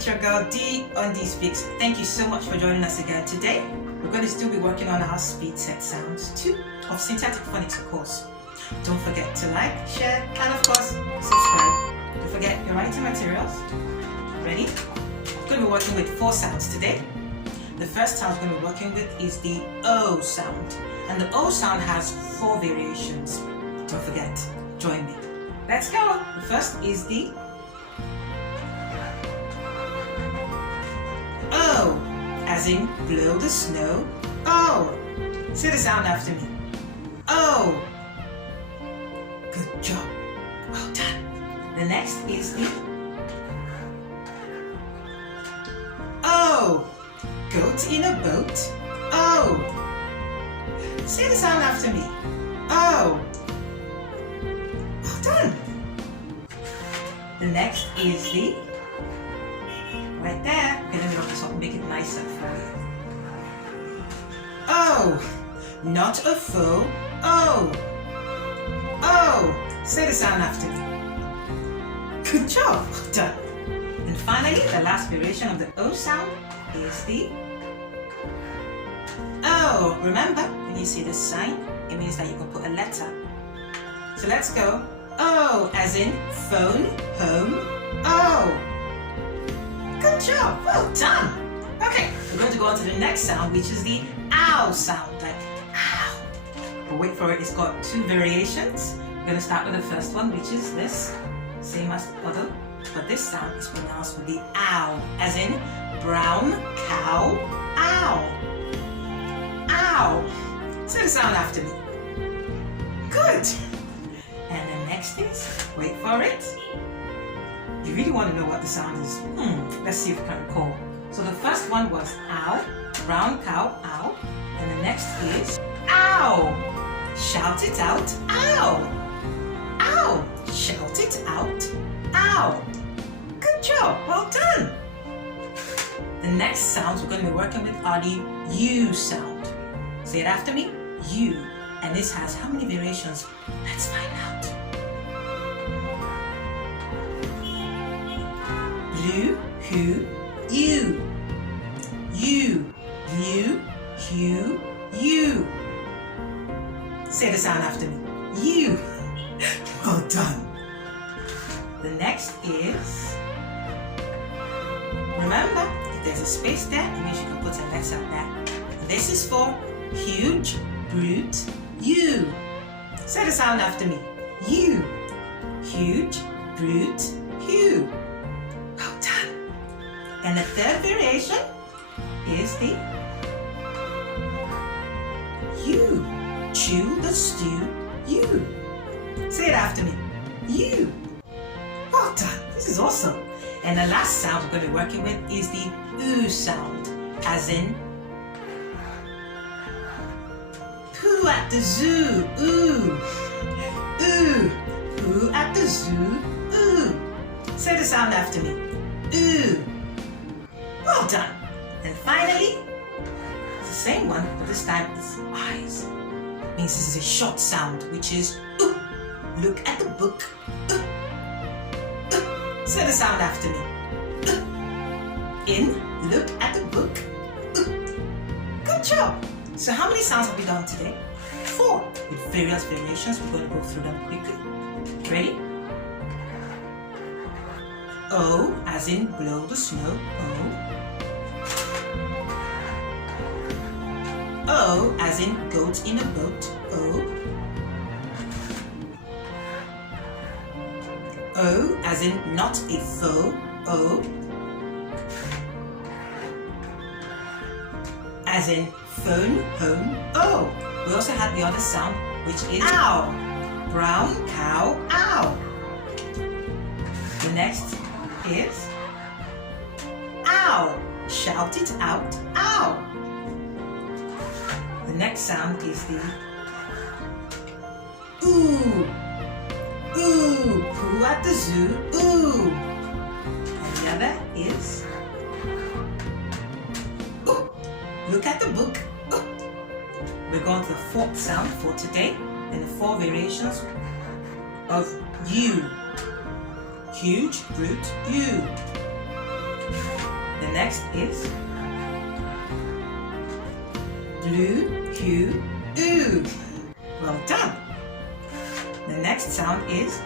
It's your girl D on D Speaks. Thank you so much for joining us again today. We're going to still be working on our speed set sounds 2 of syntactic phonics, of course. Don't forget to like, share, and of course, subscribe. Don't forget your writing materials. Ready? We're going to be working with 4 sounds today. The first sound we're going to be working with is the O sound. And the O sound has 4 variations. Don't forget, join me. Let's go. The first is the O, as in blow the snow. O. Say the sound after me. O. Good job. Well done. The next is the O. Goat in a boat. O. Say the sound after me. O. Well done. The next is the right there. Okay, let me look this up and make it nicer for you. O. Not a foe. O. O. Say the sound after me. Good job. Well done. And finally, the last variation of the O sound is the O. Remember, when you see this sign, it means that you can put a letter. So let's go. O, as in phone, home. O. Good job. Well done. Okay, we're going to go on to the next sound, which is the ow sound, like ow. But wait for it. It's got 2 variations. We're going to start with the first one, which is this, same as the other, but this sound is pronounced with the ow, as in brown cow. Ow. Ow. Say the sound after me. Good. And the next is, wait for it. You really want to know what the sound is? Let's see if we can recall. So the first one was ow, brown cow, ow. And the next is ow. Shout it out, ow. Ow. Shout it out, ow. Good job, well done. The next sounds we're going to be working with are the U sound. Say it after me, U. And this has how many variations? Let's find out. Blue, who, you. You, blue, hue, you. Say the sound after me. You. Well done. The next is, remember, if there's a space there, it means you can put a letter there. This is for huge, brute, you. Say the sound after me. You. Huge, brute, hue. Well done. And the third variation is the you. Chew the stew, you. Say it after me. You. Well done. This is awesome. And the last sound we're going to be working with is the oo sound, as in poo at the zoo, ooh. Ooh. Poo at the zoo, ooh. Say the sound after me. Ooh. Well done. And finally, it's the same one, but this time it's eyes. It means this is a short sound, which is ooh. Look at the book. Ooh. Ooh. Say the sound after me. Ooh. In, look at the book. Ooh. Good job. So how many sounds have we done today? 4, with various variations. We're going to go through them quickly. Ready? O, as in blow the snow. O. O, as in goat in a boat. O. O, as in not a foe. O. As in phone, home. O. We also had the other sound, which is ow. Brown cow, ow. The next is ow. Shout it out, ow. The next sound is the ooh. Ooh. Poo at the zoo, ooh. And the other is ooh. Look at the book, ooh. We're going to the 4th sound for today, and the 4 variations of you. Huge, brute, you. The next is blue, hue, oo. Well done. The next sound is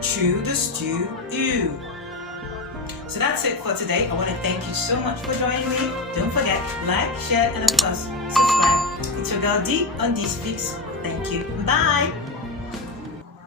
chew the stew, oo. So that's it for today. I want to thank you so much for joining me. Don't forget, like, share, and of course, subscribe. It's your girl D on D Speaks. Thank you. Bye.